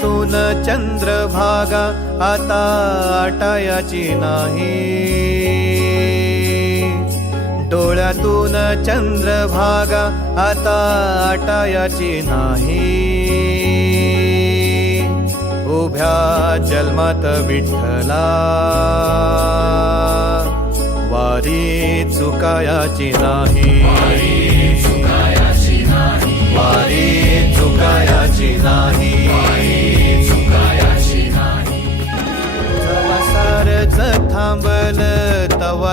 सून चंद्र भागा आता आटाया नाही डोळ्यातून तून चंद्र भागा आता आटाया नाही आता उभ्या जलमत विठ्ठला वारी चुकाया नाही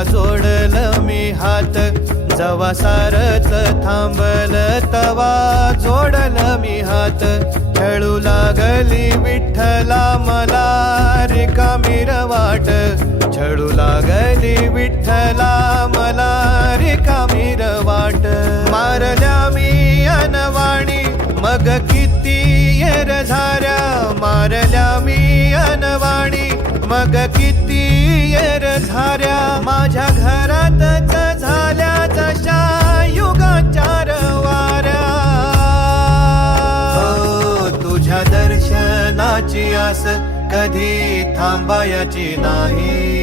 जोडल मी हात जवा सारत थांबल तवा जोडल मी हात खेळू लागली विठ्ठला मला रिकामीर वाट खेळू लागली विठ्ठला मला रिकामीर वाट मारल्या मी अनवाणी मग किती झाऱ्या मारल्या मी अनवाणी मग किती येर झा माझ्या घरात झाल्या तशा चा युगा चार तुझ्या दर्शनाची अस कधी थांबायची नाही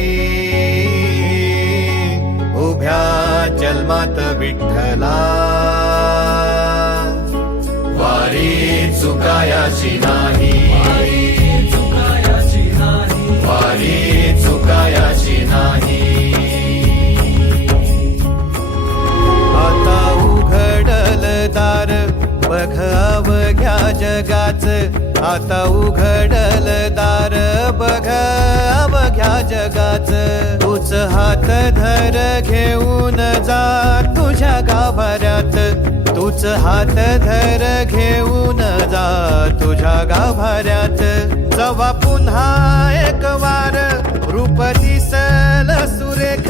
उभ्या जन्मात विठ्ठला वारी चुकायची नाही गाच, आता बघ अवघ्या जगाच तुझ हात धर घेऊन जा तुझ्या गाभाऱ्यात तूच हात धर घेऊन जा तुझ्या गाभाऱ्यात जवा पुन्हा एक वार दिसल सुरेख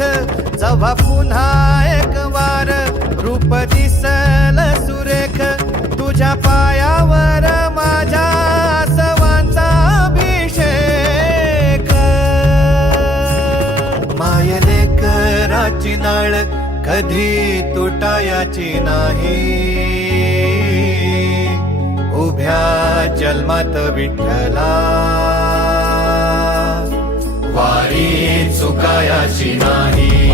जवा पुन्हा एक वार रूप दिसल पायावर माझ्या सवांचा अभिषेक मायले कराची नाळ कधी तुटायाची नाही उभ्या जलमत विठ्ठला वारी चुकायाची नाही